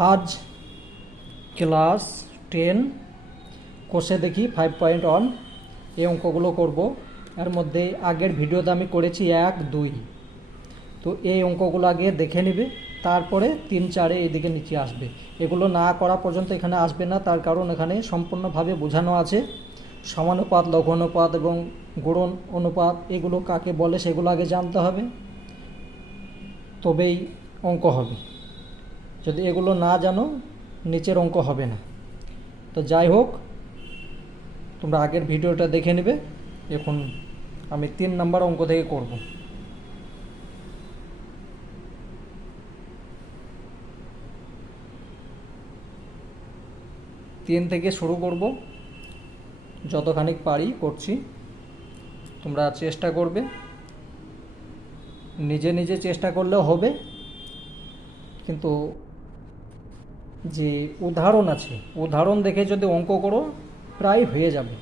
আজ class ten কোষে দেখি ফাইভ পয়েন্ট ওয়ান এই অঙ্কগুলো করব। এর মধ্যে আগের ভিডিওতে আমি করেছি এক, দুই। তো এই অঙ্কগুলো আগে দেখে নেবে, তারপরে তিন, চারে এইদিকে নিচে আসবে। এগুলো না করা পর্যন্ত এখানে আসবে না, তার কারণ এখানে সম্পূর্ণভাবে বোঝানো আছে। সমানুপাত লঘু অনুপাত এবং গুণন অনুপাত, এগুলো কাকে বলে সেগুলো আগে জানতে হবে। তবেই অঙ্ক হবে। যদি এগুলো না জানো, নিচের অঙ্ক হবে না। তো যাই হোক, তোমরা আগের ভিডিওটা দেখে নেবে। এখন আমি তিন নাম্বার অঙ্ক থেকে করব। তিন থেকে শুরু করব। যতখানিক পারি করছি, তোমরা চেষ্টা করবে। নিজে নিজে চেষ্টা করলেও হবে। কিন্তু যে উদাহরণ আছে, উদাহরণ দেখে যদি অঙ্ক করো, প্রায় হয়ে যাবে।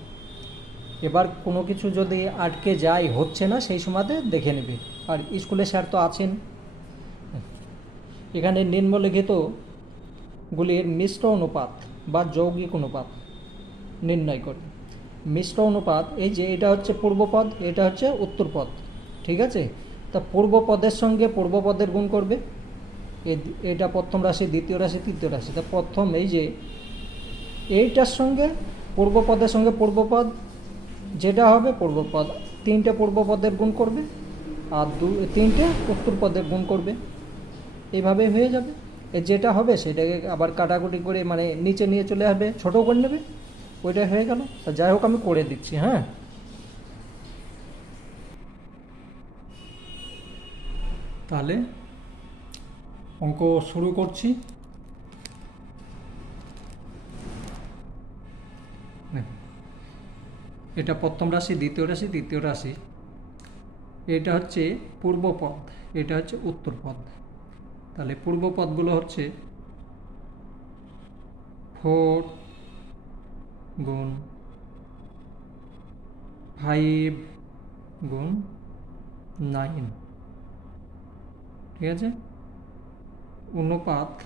এবার কোনো কিছু যদি আটকে যায়, হচ্ছে না, সেই সময়তে দেখে নেবে। আর স্কুলে স্যার তো আছেন। এখানে নিম্নলিখিত গুলির মিশ্র অনুপাত বা যৌগিক অনুপাত নির্ণয় করে। মিশ্র অনুপাত, এই যে এটা হচ্ছে পূর্বপদ এটা হচ্ছে উত্তরপদ ঠিক আছে? তা পূর্বপদের সঙ্গে পূর্বপদের গুণ করবে। এটা প্রথম রাশি, দ্বিতীয় রাশি, তৃতীয় রাশি। তা প্রথম এই যে, এইটার সঙ্গে পূর্বপদের সঙ্গে পূর্বপদ, যেটা হবে পূর্বপদ, তিনটে পূর্বপদের গুণ করবে, আর দু, তিনটে উত্তর উত্তরপদের গুণ করবে। এইভাবে হয়ে যাবে। যেটা হবে সেটাকে আবার কাটাকুটি করে মানে নিচে নিয়ে চলে আসবে, ছোটো করে নেবে, ওইটা হয়ে গেল। তা যাই হোক, আমি করে দিচ্ছি হ্যাঁ। তাহলে অঙ্ক শুরু করছি। এটা প্রথম রাশি, দ্বিতীয় রাশি তৃতীয় রাশি। এটা হচ্ছে পূর্বপদ এটা হচ্ছে উত্তরপদ তাহলে পূর্বপদগুলো হচ্ছে ফোর গুণ ফাইভ গুণ নাইন। ঠিক আছে? অনুপাত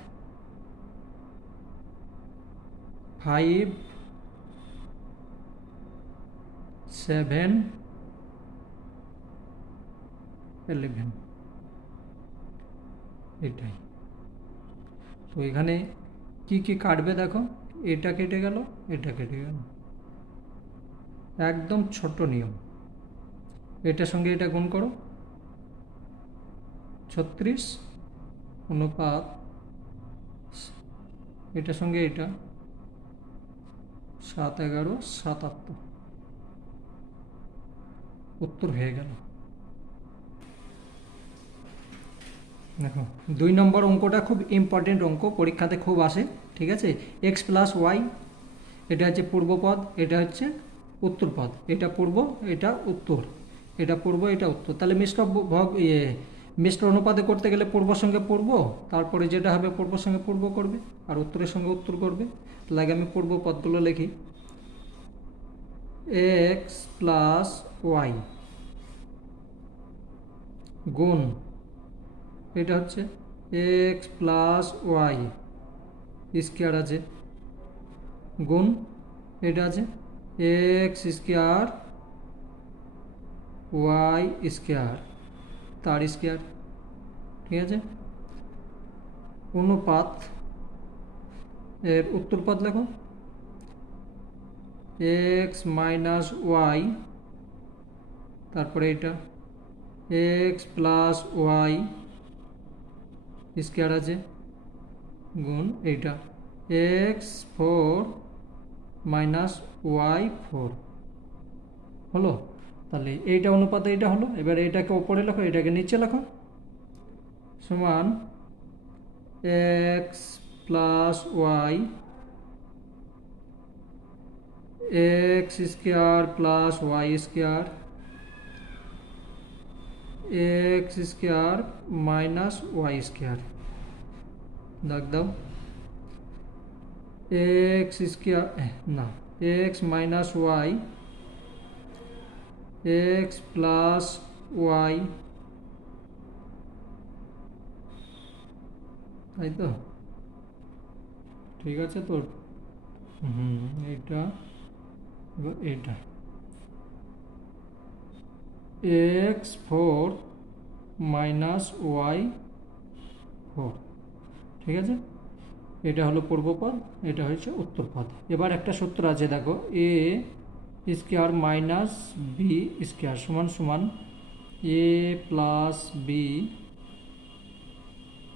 ফাইভ সেভেন ইলেভেন এটাই। তো এখানে কি কি কাটবে দেখো? এটা কেটে গেল, এটা কেটে গেল। একদম ছোট নিয়ম। এটার সঙ্গে এটা গুণ করো। ছত্রিশ অনুপাত এটার সঙ্গে এটা সাত এগারো সাতাত্তর। উত্তর হয়ে গেল। দেখো, দুই নম্বর অঙ্কটা খুব ইম্পর্টেন্ট অঙ্ক, পরীক্ষাতে খুব আসে, ঠিক আছে? এক্স প্লাস ওয়াই এটা হচ্ছে পূর্বপদ এটা হচ্ছে উত্তরপদ এটা পূর্ব, এটা উত্তর, এটা পূর্ব, এটা উত্তর। তাহলে মিশ্র ভগ ইয়ে মিশ্র অনুপাতে করতে গেলে পূর্বর সঙ্গে পূর্ব, তারপরে যেটা হবে পূর্বর সঙ্গে পূর্ব করবে, আর উত্তরের সঙ্গে উত্তর করবে। আগে আমি পূর্ব পদগুলো লিখি। এক্স প্লাস ওয়াই গুণ, এটা হচ্ছে এক্স প্লাস ওয়াই স্কোয়ার আছে। গুণ, এটা আছে এক্স স্কোয়ার ওয়াই স্কোয়ার তার স্কোয়ার। ঠিক আছে? অনুপাত এর উত্তরপাত লেখো। এক্স মাইনাস ওয়াই তারপরে এটা। এক্স প্লাস ওয়াই স্কোয়ার আছে, গুণ এইটা। X four minus y four হলো? তাহলে এইটা অনুপাতে এইটা হলো। এবার এটাকে ওপরে লেখো, এটাকে নিচে লেখো। সমান x plus y, x square plus y square, x square minus y square. দাগ দাও। এক্স স্কোয়ার না, x minus y x plus y তাই তো? ঠিক আছে তোর? হুম এটা এটা x four minus y four ঠিক আছে? এটা হলো পূর্বপদ এটা হচ্ছে উত্তরপদ এবার একটা সূত্র আছে, দেখো a square minus b square সমান সমান a plus b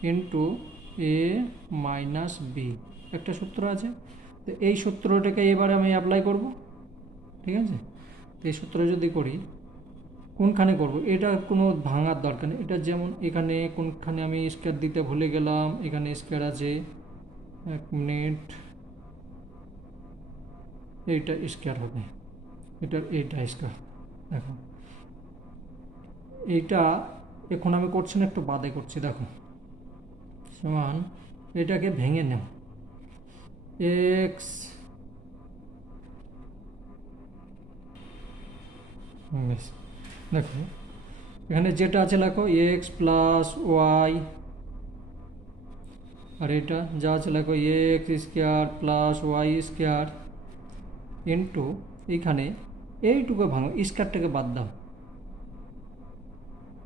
into a minus b একটা সূত্র আছে। তো এই সূত্রটাকে এবার আমি অ্যাপ্লাই করব। ঠিক আছে? তো এই সূত্র যদি করি, কোনখানে করব? এটা কোনো ভাঙার দরকার নেই। এটা যেমন এখানে কোনখানে আমি স্কোয়ার দিতে ভুলে গেলাম, এখানে স্কোয়ার আছে। এক মিনিট। এইটা স্কোয়ার হবে। এটার এইটা স্কোয়ার দেখো। এইটা এখন আমি করছি না, একটু বাদে করছি, দেখো। সমান, এটাকে ভেঙে নেও এক্স দেখো, এখানে যেটা আছে লেখো এক্স প্লাস ওয়াই আর এটা যা আছে লেখো x square plus y square into এইখানে এইটুকু ভাঙো, স্কোয়ারটাকে বাদ দাও।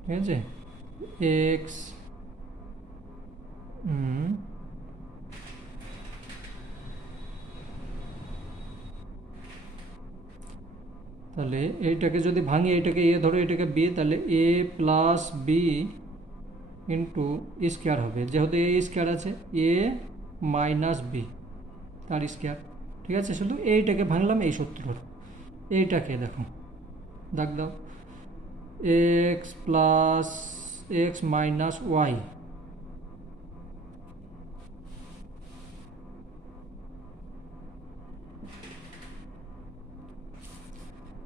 ঠিক আছে? এক্স তাহলে এইটাকে যদি ভাঙি, এইটাকে এ ধরো, এটাকে বি, তাহলে a plus b into square হবে। যেহেতু এ স্কোয়ার আছে, এ মাইনাস বি, তার স্কোয়ার। ঠিক আছে? শুধু এইটাকে ভাঙলাম, এই সূত্রর এইটাকে দেখো। দাগ দাও। X plus x minus y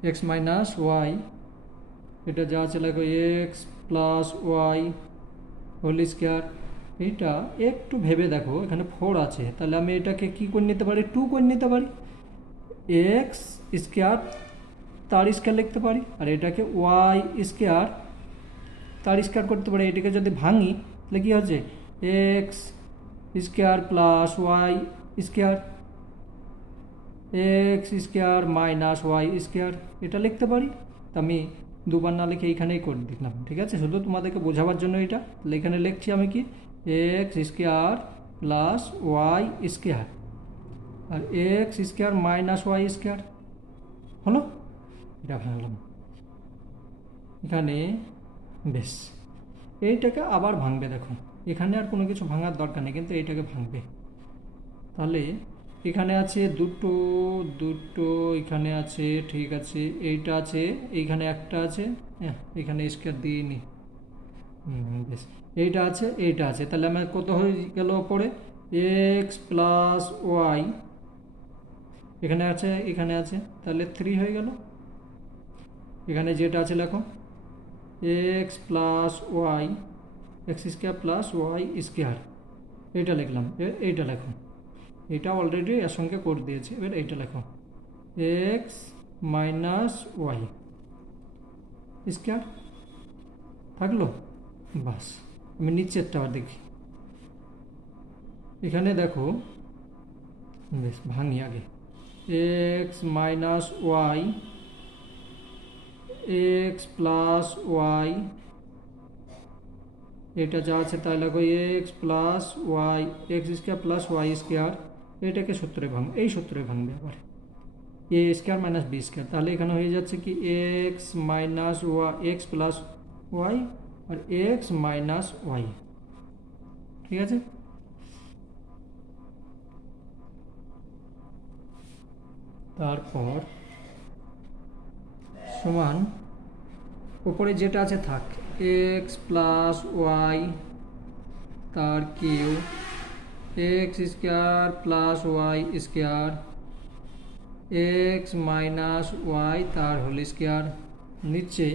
x minus y এটা যা আছে লাগো x plus y whole square এইটা একটু ভেবে দেখো, এখানে ফোর আছে। তাহলে আমি এটাকে কি করে নিতে পারি? টু করে নিতে পারি? এক্স স্কোয়ার তার স্কোয়ার লিখতে পারি। আর এটাকে ওয়াই স্কোয়ার তার স্কোয়ার করতে পারি। এটাকে যদি ভাঙি, তাহলে কী হচ্ছে? X square plus y square x square minus y square এটা লিখতে পারি। তা আমি দুবার না লিখে এইখানেই করে দিলাম, ঠিক আছে? শুধু তোমাদেরকে বোঝাবার জন্য এটা। তাহলে এখানে লিখছি আমি কি? X square plus y square আর x square minus y square. হলো? এটা ভাঙলাম এখানে, বেশ। এইটাকে আবার ভাঙবে দেখো। এখানে আর কোনো কিছু ভাঙার দরকার নেই, কিন্তু এইটাকে ভাঙবে। তাহলে এখানে আছে দুটো দুটো, এখানে আছে, ঠিক আছে, এইটা আছে, এইখানে একটা আছে। হ্যাঁ এখানে স্কোয়ার দিয়ে নি। বেশ। এইটা আছে এইটা আছে। তাহলে আমার কত হয়ে গেল পরে? এক্স প্লাস ওয়াই এখানে আছে এখানে আছে। তাহলে থ্রি হয়ে গেল। এখানে যেটা আছে লেখো x plus y x square plus y square এইটা লিখলাম এইটা লেখো। এটা অলরেডি এর সঙ্গে করে দিয়েছে, এবার এইটা লেখো। এক্স মাইনাস ওয়াই স্কোয়ার থাকল? বাস, আমি নিচেরটা আবার দেখি। এখানে দেখো, বেশ, ভাঙি আগে। X minus y x plus y এটা যা আছে তাই লাগো x plus y x square plus y square এটাকে সূত্রে ভাঙ, এই সূত্রে ভাঙবে আবার। A square minus b square তাহলে এখানে হয়ে যাচ্ছে কি x minus y x plus y আর এক্স মাইনাস ওয়াই ঠিক আছে? তারপর সমান উপরে যেটা আছে থাক এক্স প্লাস ওয়াই তার cube x square plus y square x minus y তার হোল স্কোয়ার নিচে,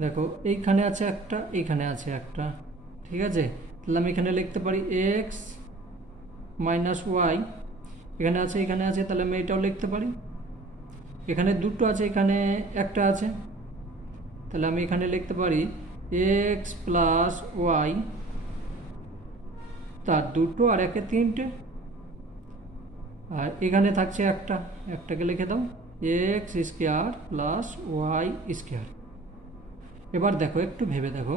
দেখো এইখানে আছে একটা, এইখানে আছে একটা, ঠিক আছে? তাহলে আমি এখানে লিখতে পারি এক্স মাইনাস ওয়াই এখানে আছে এখানে আছে, তাহলে আমি এটাও লিখতে পারি। এখানে দুটো আছে, এখানে একটা আছে। তাহলে আমি এখানে লিখতে পারি এক্স প্লাস ওয়াই তার দুটো আর একে তিনটে। আর এখানে থাকছে একটা, একটাকে লিখে দাও x square plus y square এবার দেখো, একটু ভেবে দেখো।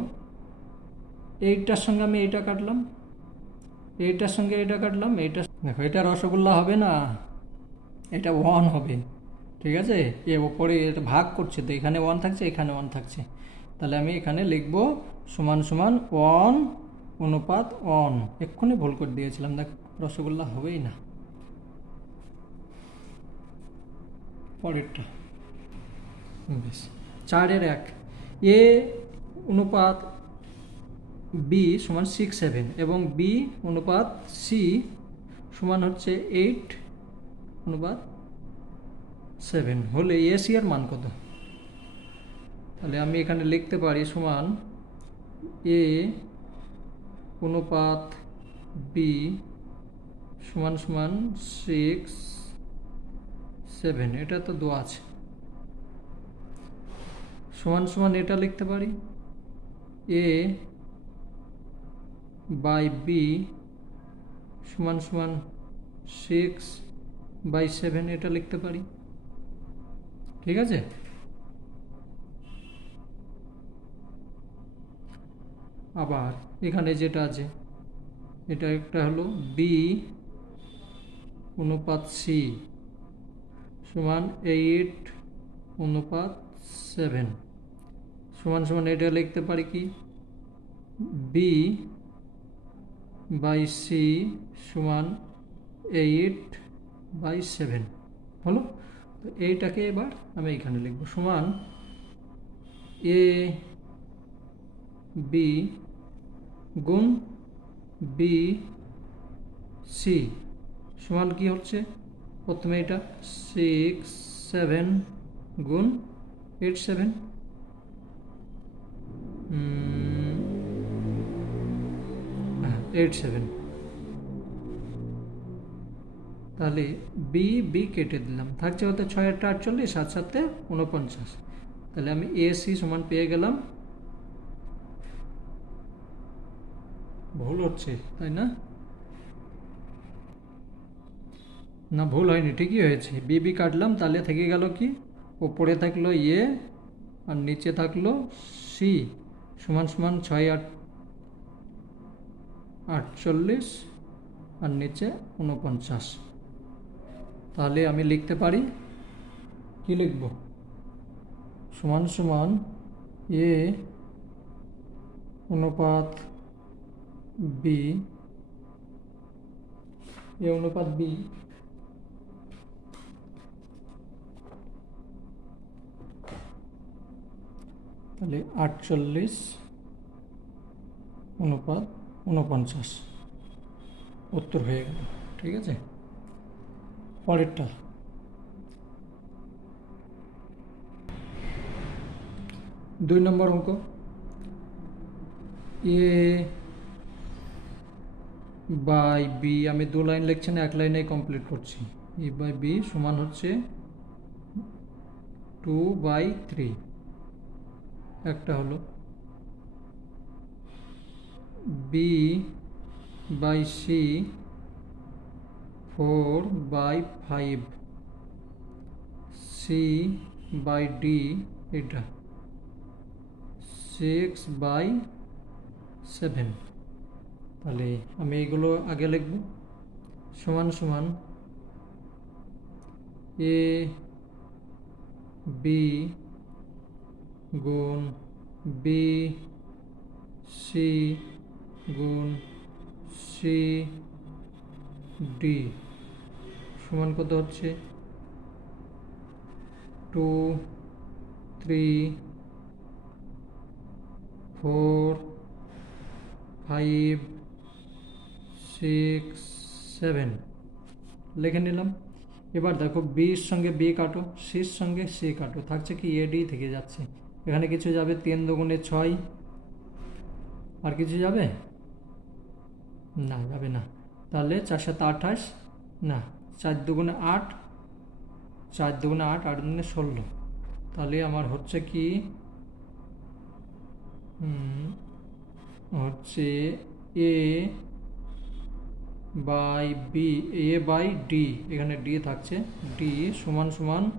এইটার সঙ্গে আমি এইটা কাটলাম। এইটার সঙ্গে এটা কাটলাম এইটা দেখো, এটা রসগোল্লা হবে না, এটা ওয়ান হবে। ঠিক আছে? এ ওপরে এটা ভাগ করছে, তো এখানে ওয়ান থাকছে, এখানে ওয়ান থাকছে। তাহলে আমি এখানে লিখব সমান সমান ওয়ান অনুপাত অন এক্ষুনি ভুল করে দিয়েছিলাম, দেখ, রসগোল্লা হবেই না। পরেরটা। বেশ। চারের এক। এ অনুপাত বি সমান সিক্স সেভেন এবং বি অনুপাত সি সমান হচ্ছে এইট অনুপাত সেভেন হলে এ সি এর মান কত? তাহলে আমি এখানে লিখতে পারি সমান এ অনুপাত বি সমান সমান সিক্স সেভেন এটা তো দোয়া আছে। সমান সমান এটা লিখতে পারি? এ বাই বি সমান সমান সিক্স বাই সেভেন, এটা লিখতে পারি। ঠিক আছে? আবার এখানে যেটা আছে, এটা একটা হলো বি অনুপাত সি সমান এইট অনুপাত সেভেন সমান সমান এটা লিখতে পারি কি? বি বাই সি সমান এইট বাই সেভেন হলো তো এইটাকে এবার আমি এখানে লিখব। সমান এ বি গুণ বি সি সমান কি হচ্ছে? প্রথমে এটা সিক্স সেভেন গুণ এইট সেভেন এইট সেভেন। তাহলে বি বি কেটে দিলাম। থাকছে হতে ছয় আটটা আটচল্লিশ সাত সাতে উনপঞ্চাশ তাহলে আমি এ, সি সমান পেয়ে গেলাম। ভুল হচ্ছে, তাই না? না, ভুল হয়নি, ঠিকই হয়েছে। বিবি কাটলাম, তাহলে থেকে গেল কি? ওপরে থাকল ইয়ে আর নিচে থাকল সি। সমান সমান ছয় আট আটচল্লিশ আর নিচে উনপঞ্চাশ তাহলে আমি লিখতে পারি, কি লিখব? সমান সমান এ অনুপাত বি এ অনুপাত বি তাহলে আটচল্লিশ অনুপাত উনপঞ্চাশ উত্তর হয়ে গেল, ঠিক আছে? পরেরটা। দুই নম্বর অঙ্ক। এ বাই বি, আমি দু লাইন লিখছি না, এক লাইনে কমপ্লিট করছি। এ বাই বি সমান হচ্ছে টু বাই থ্রি। একটা হলো। B by c four by five, c by d, এটা। Six by seven. তাহলে আমি এইগুলো আগে লিখব। সমান সমান এ বি গুণ বি সি গুণ সি ডি সমান কত হচ্ছে? Two three four five six seven লিখে নিলাম। এবার দেখো বির সঙ্গে বি কাটো সির সঙ্গে সি কাটো। থাকছে কি এডি থেকে যাচ্ছে। এখানে কিছু যাবে তিন দুগুণে ছয়। আর কিছু যাবে? না, যাবে না। তাহলে চার সাত আঠাশ না, চার দুগুণে আট, চার দুগুণে আট আট দুগুণে ষোলো। তাহলে আমার হচ্ছে কি? হচ্ছে a by b, a by d, এখানে ডি থাকছে। ডি সমান সমান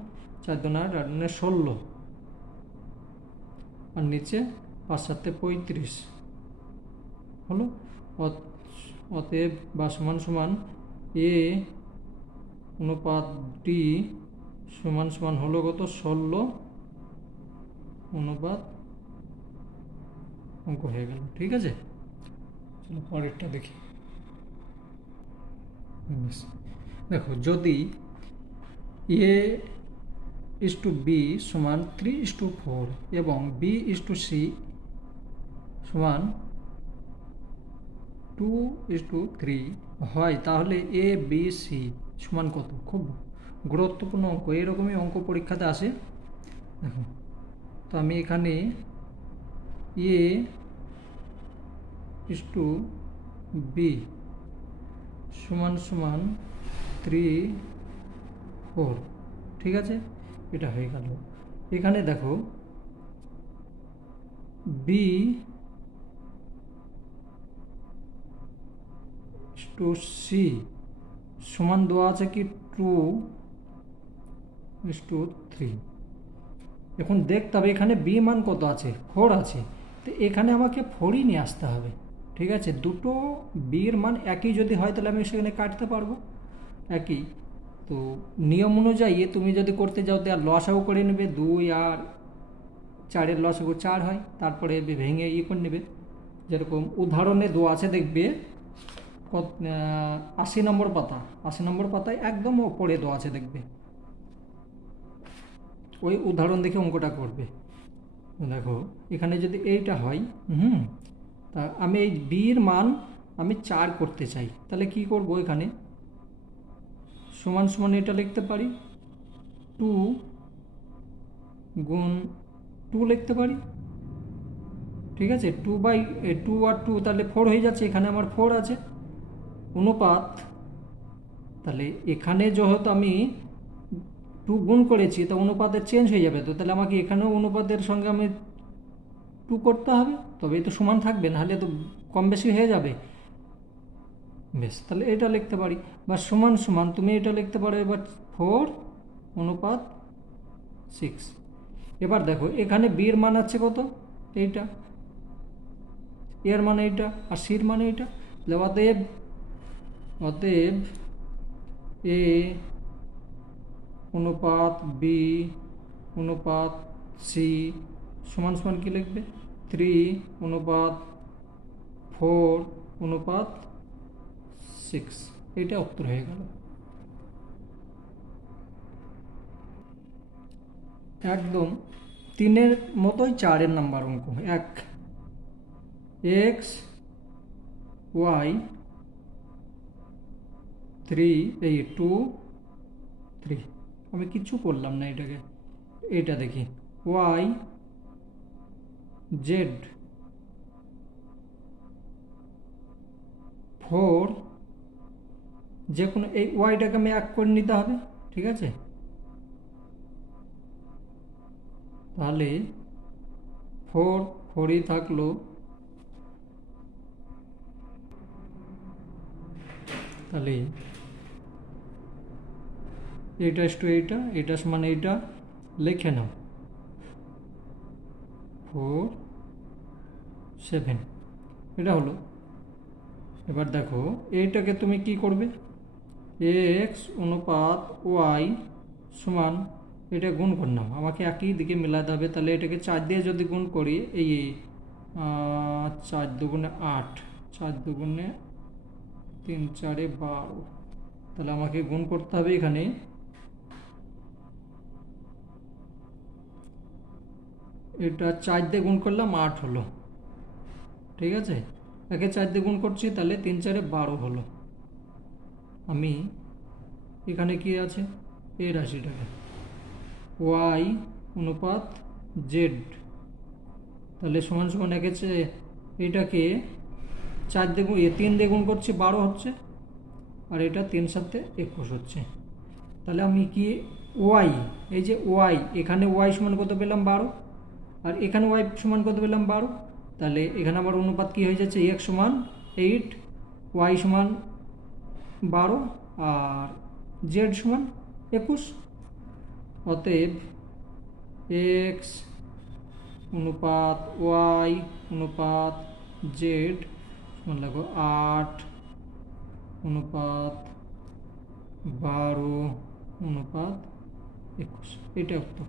চার দুনার আট দুনে ষোলো। আর নিচে পাঁচ সাতে পঁয়ত্রিশ। হলো? অতএব বা সমান সমান এ অনুপাত ডি সমান সমান হলো কত? ষোলো অনুপাত অঙ্ক হয়ে গেল, ঠিক আছে? চলো পরেরটা দেখি। দেখো, যদি এ ইস টু বি সমান থ্রি ইস টু ফোর এবং বি ইস টু সি সমান টু ইস টু থ্রি হয়, তাহলে এ বি সি সমান কত? খুব গুরুত্বপূর্ণ অঙ্ক এরকমই অঙ্ক পরীক্ষাতে আসে। দেখো, তো আমি এখানে এ ইস টু বি সমান সমান থ্রি ফোর ঠিক আছে? এটা হয়ে গেল। এখানে দেখো বি টু সি। সমান দেওয়া আছে কি টু টু থ্রি। এখন দেখতে হবে এখানে বি মান কত আছে? ফোর আছে। তো এখানে আমাকে ফোরই নিয়ে আসতে হবে। ঠিক আছে? দুটো বির মান একই যদি হয় তাহলে আমি সেখানে কাটতে পারব। একই। তো নিয়ম অনুযায়ী তুমি যদি করতে যাও তো আর লসাও করে নেবে। দুই আর চারের লসাগু চার হয়। তারপরে ভেঙে ই করে নেবে। যেরকম উদাহরণে দো আছে দেখবে আশি নম্বর পাতা। আশি নম্বর পাতায় একদম ওপরে দো আছে, দেখবে। ওই উদাহরণ দেখে অঙ্কটা করবে। দেখো, এখানে যদি এইটা হয়, হুম, তা আমি এই বির মান আমি চার করতে চাই। তাহলে কি করব এখানে? সমান সমান এটা লিখতে পারি। টু গুণ টু লিখতে পারি। ঠিক আছে? টু বাই টু আর টু, তাহলে ফোর হয়ে যাচ্ছে। এখানে আমার ফোর আছে। অনুপাত, তাহলে এখানে যেহেতু আমি টু গুণ করেছি, তা অনুপাতের চেঞ্জ হয়ে যাবে। তো তাহলে আমাকে এখানেও অনুপাতের সঙ্গে আমি টু করতে হবে। তবেই তো সমান থাকবে, নাহলে তো কম বেশি হয়ে যাবে। বেশ, তাহলে এটা লিখতে পারি। বা সমান সমান, তুমি এটা লিখতে পারো এবার ফোর অনুপাত সিক্স এবার দেখো, এখানে বির মান আছে কত? এইটা। এর মানে এইটা, আর সির মানে এইটা। অতএব অতএব এ অনুপাত বি অনুপাত সি সমান সমান কী লিখবে? থ্রি অনুপাত ফোর অনুপাত সিক্স এটা উত্তর হয়ে গেল। একদম তিনের মতোই চারের নাম্বার অঙ্ক। এক এক্স ওয়াই থ্রি এই টু থ্রি আমি কিচ্ছু করলাম না এটাকে। এটা দেখি। ওয়াই জেড ফোর যে কোনো এই ওয়াইটাকে আমি এক করে নিতে হবে, ঠিক আছে? তাহলে ফোর ফোরই থাকল তাহলে এইটা টু এইটা এটা সমান এইটা লিখে নাও। ফোর সেভেন এটা হলো। এবার দেখো, এইটাকে তুমি কি করবে? এক্স অনুপাত ওয়াই সমান, এটা গুণ করে নাও। আমাকে একই দিকে মেলাতে হবে, তাহলে এটাকে চার দিয়ে যদি গুণ করি, এই চার দুগুণে আট, চার দুগুণে তিন, চারে বারো। তাহলে আমাকে গুণ করতে হবে এখানে এটা চার দিয়ে গুণ করলাম আট হলো। ঠিক আছে? একে চার দিয়ে গুণ করছি, তাহলে তিন চারে বারো হলো। আমি এখানে কি আছে? এই রাশিটাকে। ওয়াই অনুপাত জেড। তাহলে সমান সমান একেছে এটাকে চার দিয়ে গুণ- এ তিন দিয়ে গুণ করছি, বারো হচ্ছে, আর এটা তিন সাথে একুশ হচ্ছে। তাহলে আমি কি, ওয়াই, এই যে ওয়াই, এখানে ওয়াই সমান কত পেলাম? বারো। আর এখানে ওয়াই সমান কত পেলাম বারো? তাহলে এখানে আমার অনুপাত কি হয়ে যাচ্ছে? এক সমান এইট ওয়াই সমান বারো আর জেড সমান একুশ। অতএব এক্স অনুপাত ওয়াই অনুপাত জেড সমান লাগো আট অনুপাত বারো অনুপাত একুশ। এটা উত্তর।